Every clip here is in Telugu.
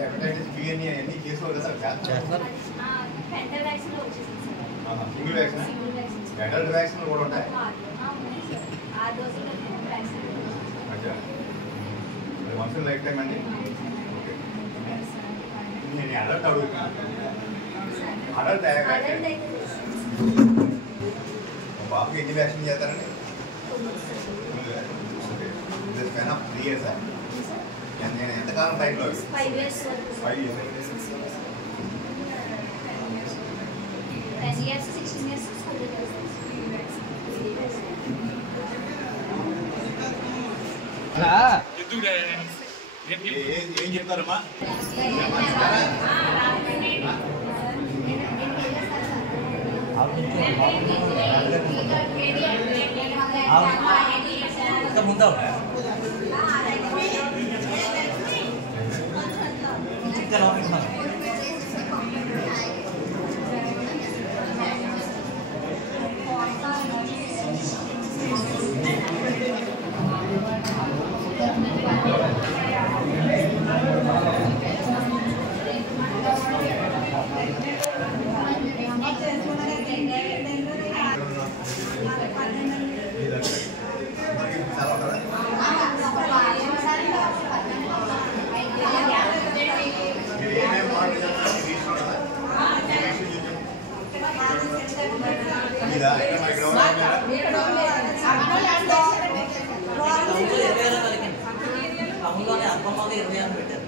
హెపటైటిస్ బి అని అన్ని చేసుకోవాలి కదా sir. Single vaccine adult vaccine కూడా ఉంటాయి. అచ్చా వన్స్ ఇన్ లైఫ్ టైం అండి. ఓకే నేను అడల్ట్ అడుగుతున్నాను. అడల్ట్ బాబుకి ఎన్ని వ్యాక్సిన్ చేస్తారండి? ఓకే పైన 3 years సార్. నేను ఎంతకాలం టైంలో 5 years 10 years 16 years ఏం చెప్తారమ్మా? ముందు టౌన్లోనే అర్థంలో 20 అని పెట్టారు.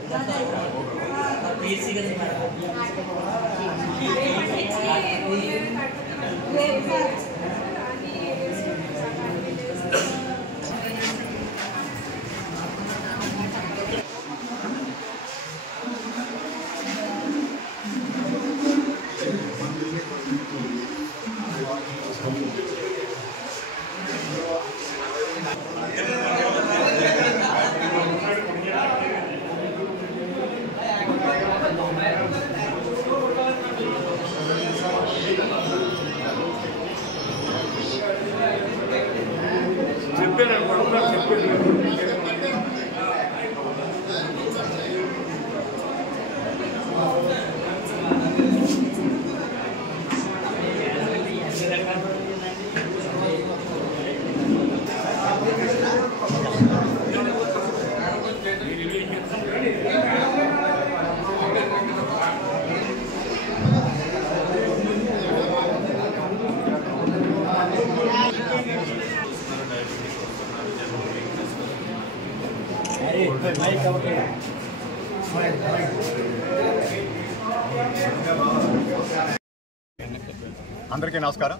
అందరికీ నమస్కారం.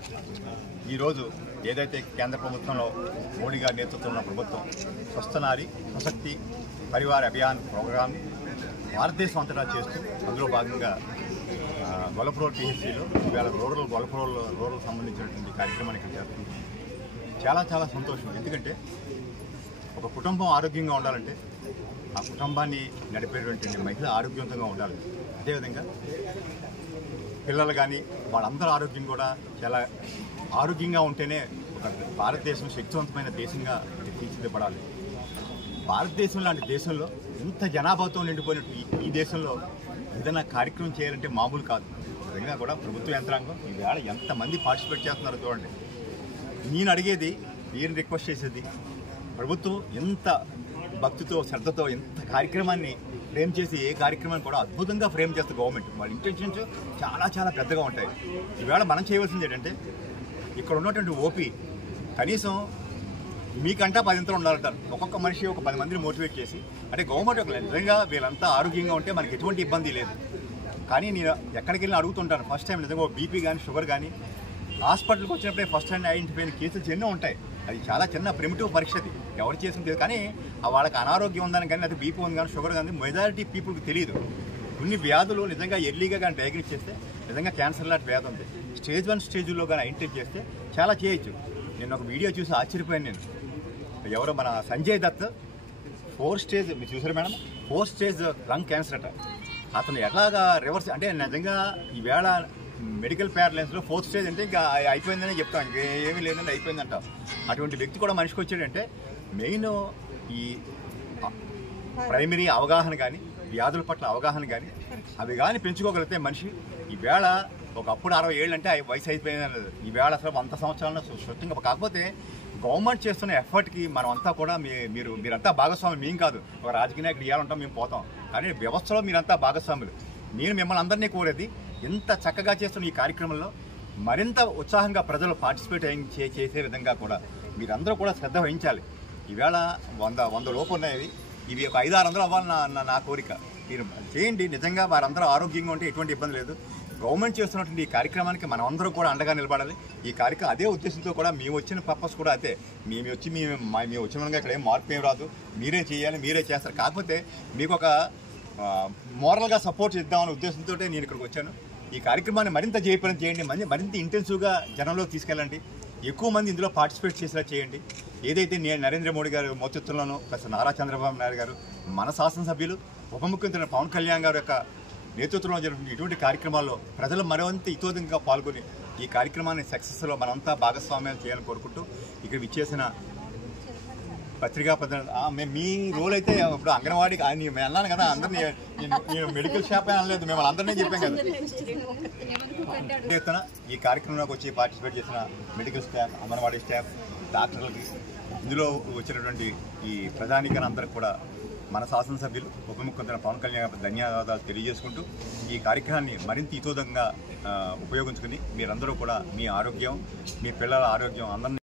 ఈరోజు ఏదైతే కేంద్ర ప్రభుత్వంలో మోడీ గారి నేతృత్వంలో ప్రభుత్వం స్వస్థ నారి సశక్తి పరివార అభియాన్ ప్రోగ్రామ్ భారతదేశం అంతటా చేస్తూ అందులో భాగంగా గొల్లప్రోల్ పిహెచ్సిలో ఇవాళ రూరల్ సంబంధించినటువంటి కార్యక్రమాన్ని ఇక్కడ చేస్తుంది. చాలా చాలా సంతోషం. ఎందుకంటే ఒక కుటుంబం ఆరోగ్యంగా ఉండాలంటే ఆ కుటుంబాన్ని నడిపేటువంటి మహిళ ఆరోగ్యవంతంగా ఉండాలి. అదేవిధంగా పిల్లలు కానీ వాళ్ళందరూ ఆరోగ్యం కూడా చాలా ఆరోగ్యంగా ఉంటేనే ఒక భారతదేశం శక్తివంతమైన దేశంగా తీర్చిదిద్దబడాలి. భారతదేశం లాంటి దేశంలో ఇంత జనాభాతో నిండిపోయినట్టు ఈ దేశంలో ఏదైనా కార్యక్రమం చేయాలంటే మామూలు కాదు. విధంగా కూడా ప్రభుత్వ యంత్రాంగం ఈవేళ ఎంతమంది పార్టిసిపేట్ చేస్తున్నారో చూడండి. నేను అడిగేది, నేను రిక్వెస్ట్ చేసేది, ప్రభుత్వం ఎంత భక్తితో శ్రద్ధతో ఎంత కార్యక్రమాన్ని ఫ్రేమ్ చేసి ఏ కార్యక్రమాన్ని కూడా అద్భుతంగా ఫ్రేమ్ చేస్తే గవర్నమెంట్ వాళ్ళ ఇంటెన్షన్స్ చాలా చాలా పెద్దగా ఉంటాయి. ఈవేళ మనం చేయవలసింది ఏంటంటే ఇక్కడ ఉన్నటువంటి ఓపీ కనీసం మీకంటా 10 ఇంతలు ఉండాలంటారు. ఒక్కొక్క మనిషి ఒక 10 మందిని మోటివేట్ చేసి అంటే గవర్నమెంట్ ఒక నిజంగా వీళ్ళంతా ఆరోగ్యంగా ఉంటే మనకి ఎటువంటి ఇబ్బంది లేదు. కానీ నేను ఎక్కడికి వెళ్ళి అడుగుతుంటాను ఫస్ట్ టైం నిజంగా బీపీ కానీ షుగర్ కానీ హాస్పిటల్కి వచ్చినప్పుడే ఫస్ట్ హ్యాండ్ ఐడెంటిఫై అయిన కేసులు ఎన్నో ఉంటాయి. అది చాలా చిన్న ప్రిమిటివ్ పరీక్ష, అది ఎవరు చేసింది కానీ వాళ్ళకి అనారోగ్యం ఉందని కానీ అది బీపీ ఉంది కానీ షుగర్ కానీ మెజారిటీ పీపుల్కి తెలియదు. కొన్ని వ్యాధులు నిజంగా ఎర్లీగా కానీ డయాగ్నోస్ చేస్తే నిజంగా క్యాన్సర్ లాంటి వ్యాధి ఉంది. స్టేజ్ 1 స్టేజ్లో కానీ ఐడెంటిఫై చేస్తే చాలా చేయొచ్చు. నేను ఒక వీడియో చూసి ఆశ్చర్యపోయాను. నేను ఎవరో మన సంజయ్ దత్ 4 స్టేజ్ మీరు చూసారు మేడం, 4 స్టేజ్ లంగ్ క్యాన్సర్ అట. అతను ఎలాగా రివర్స్ అంటే నిజంగా ఈవేళ మెడికల్ ప్యారలైన్స్లో 4th స్టేజ్ అంటే ఇంకా అయిపోయిందని చెప్తాం, ఇంకేమీ లేదంటే అయిపోయిందంట. అటువంటి వ్యక్తి కూడా మనిషికి వచ్చాడంటే మెయిన్ ఈ ప్రైమరీ అవగాహన కానీ, వ్యాధుల పట్ల అవగాహన కానీ అవి కానీ పెంచుకోగలిగితే మనిషి ఈవేళ ఒకప్పుడు 60 ఏళ్ళు అంటే వయసు అయిపోయింది. ఈవేళ అసలు 100 సంవత్సరాలను సృష్టింగా. కాకపోతే గవర్నమెంట్ చేస్తున్న ఎఫర్ట్కి మనం అంతా కూడా మీరంతా భాగస్వాములు. మేము కాదు ఒక రాజకీయ నాయకుడు ఇవ్వాలంటాం, మేము పోతాం, కానీ వ్యవస్థలో మీరంతా భాగస్వాములు. నేను మిమ్మల్ని అందరినీ కోరేది ఇంత చక్కగా చేస్తున్న ఈ కార్యక్రమంలో మరింత ఉత్సాహంగా ప్రజలు పార్టిసిపేట్ చేసే విధంగా కూడా మీరందరూ కూడా శ్రద్ధ వహించాలి. ఈవేళ 100 లోపు ఉన్నాయి, ఇవి ఒక 500-600 అవ్వాలని నా కోరిక. మీరు చేయండి. నిజంగా వారందరూ ఆరోగ్యంగా ఉంటే ఎటువంటి ఇబ్బంది లేదు. గవర్నమెంట్ చేస్తున్నటువంటి ఈ కార్యక్రమానికి మనం అందరూ కూడా అండగా నిలబడాలి. ఈ కార్యక్రమం అదే ఉద్దేశంతో కూడా మేము వచ్చిన పర్పస్ కూడా అదే. మేము వచ్చిన ఇక్కడ ఏం మార్పు ఏం రాదు, మీరే చేయాలి, మీరే చేస్తారు. కాకపోతే మీకు ఒక మోరల్గా సపోర్ట్ ఇద్దామనే ఉద్దేశంతో నేను ఇక్కడికి వచ్చాను. ఈ కార్యక్రమాన్ని మరింత జయప్రదం చేయండి, మరింత ఇంటెన్సివ్గా జనంలోకి తీసుకెళ్ళండి, ఎక్కువ మంది ఇందులో పార్టిసిపేట్ చేసేలా చేయండి. ఏదైతే నరేంద్ర మోడీ గారు నేతృత్వంలోనూ ప్లస్ నారా చంద్రబాబు నాయుడు గారు, మన శాసనసభ్యులు, ఉప ముఖ్యమంత్రి పవన్ కళ్యాణ్ గారు యొక్క నేతృత్వంలో జరుగుతున్న ఇటువంటి కార్యక్రమాల్లో ప్రజలు మరింత ఇతోదంగా పాల్గొని ఈ కార్యక్రమాన్ని సక్సెస్లో మనంతా భాగస్వామ్యం చేయాలని కోరుకుంటూ ఇక్కడ విచ్చేసిన పత్రికా ప్రతినిధి మీ రోల్ అయితే ఇప్పుడు అంగన్వాడీకి నేను అన్నాను కదా, అందరినీ నేను మెడికల్ షాప్ అనలేదు, మేము అందరినీ చెప్పాం కదా. చెప్తున్నా ఈ కార్యక్రమంలోకి వచ్చి పార్టిసిపేట్ చేసిన మెడికల్ స్టాఫ్, అంగన్వాడీ స్టాఫ్, డాక్టర్లకి, ఇందులో వచ్చినటువంటి ఈ ప్రజానీకరణ అందరికి కూడా మన శాసనసభ్యులు ఉప ముఖ్యమంత్రి పవన్ కళ్యాణ్ ధన్యవాదాలు తెలియజేసుకుంటూ ఈ కార్యక్రమాన్ని మరింత ఇతోదంగా ఉపయోగించుకుని మీరందరూ కూడా మీ ఆరోగ్యం, మీ పిల్లల ఆరోగ్యం అందరినీ